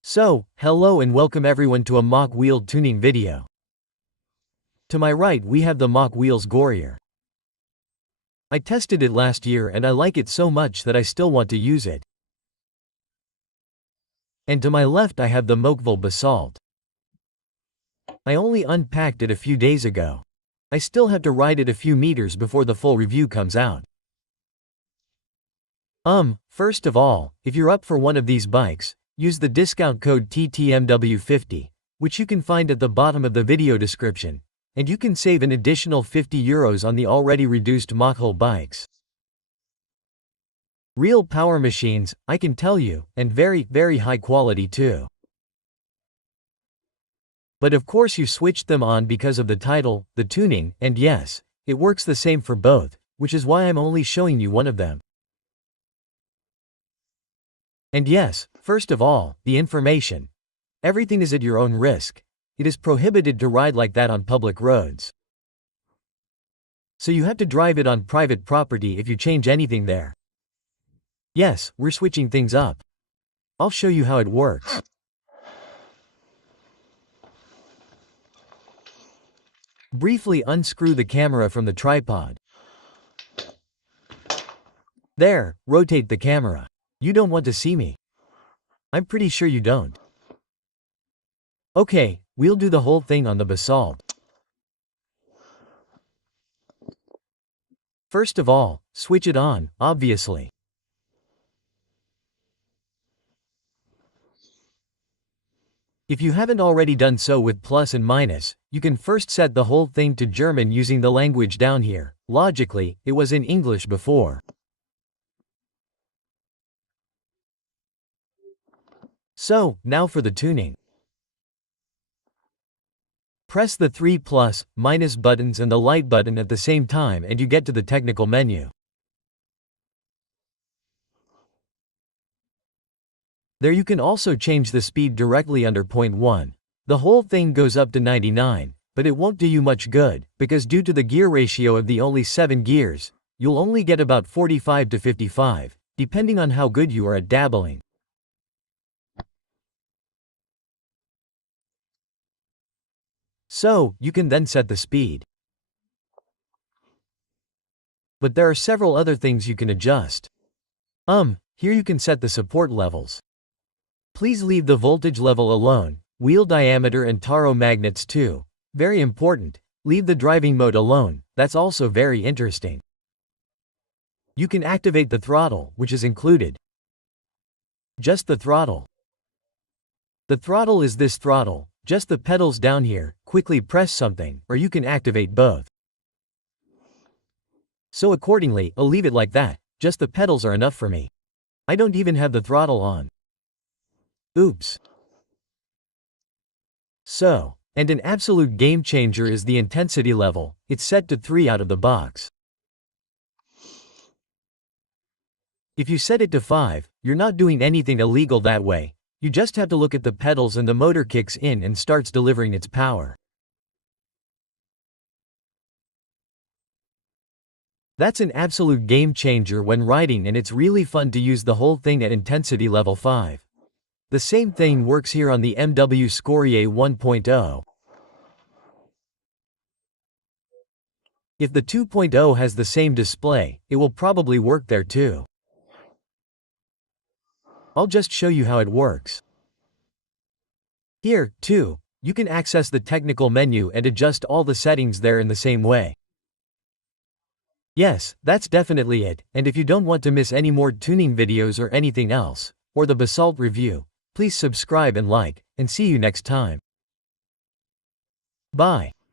So, hello and welcome everyone to a Mokwheel tuning video. To my right we have the Mokwheel's Scoria. I tested it last year and I like it so much that I still want to use it. And to my left I have the Mokwheel Basalt. I only unpacked it a few days ago. I still have to ride it a few meters before the full review comes out. First of all, if you're up for one of these bikes, use the discount code TTMW50, which you can find at the bottom of the video description, and you can save an additional €50 on the already reduced Mokwheel bikes. Real power machines, I can tell you, and very high quality too. But of course you switched them on because of the title, the tuning, and yes, it works the same for both, which is why I'm only showing you one of them. And yes, first of all, the information. Everything is at your own risk. It is prohibited to ride like that on public roads. So you have to drive it on private property if you change anything there. Yes, we're switching things up. I'll show you how it works. Briefly unscrew the camera from the tripod. There, rotate the camera. You don't want to see me. I'm pretty sure you don't. Okay, we'll do the whole thing on the Basalt. First of all, switch it on, obviously. If you haven't already done so with plus and minus, you can first set the whole thing to German using the language down here. Logically, it was in English before. So, now for the tuning. Press the 3 plus, minus buttons and the light button at the same time and you get to the technical menu. There you can also change the speed directly under point 1. The whole thing goes up to 99, but it won't do you much good, because due to the gear ratio of the only 7 gears, you'll only get about 45 to 55, depending on how good you are at dabbling. So, you can then set the speed. But there are several other things you can adjust. Here you can set the support levels. Please leave the voltage level alone, wheel diameter and taro magnets too. Very important. Leave the driving mode alone, that's also very interesting. You can activate the throttle, which is included. Just the throttle. The throttle is this throttle, just the pedals down here, quickly press something, or you can activate both. So accordingly, I'll leave it like that, just the pedals are enough for me. I don't even have the throttle on. Oops. So, and an absolute game changer is the intensity level, it's set to 3 out of the box. If you set it to 5, you're not doing anything illegal that way. You just have to look at the pedals and the motor kicks in and starts delivering its power. That's an absolute game changer when riding, and it's really fun to use the whole thing at intensity level 5. The same thing works here on the MW Scoria 1.0. If the 2.0 has the same display, it will probably work there too. I'll just show you how it works. Here, too, you can access the technical menu and adjust all the settings there in the same way. Yes, that's definitely it, and if you don't want to miss any more tuning videos or anything else, or the Basalt review, please subscribe and like, and see you next time. Bye.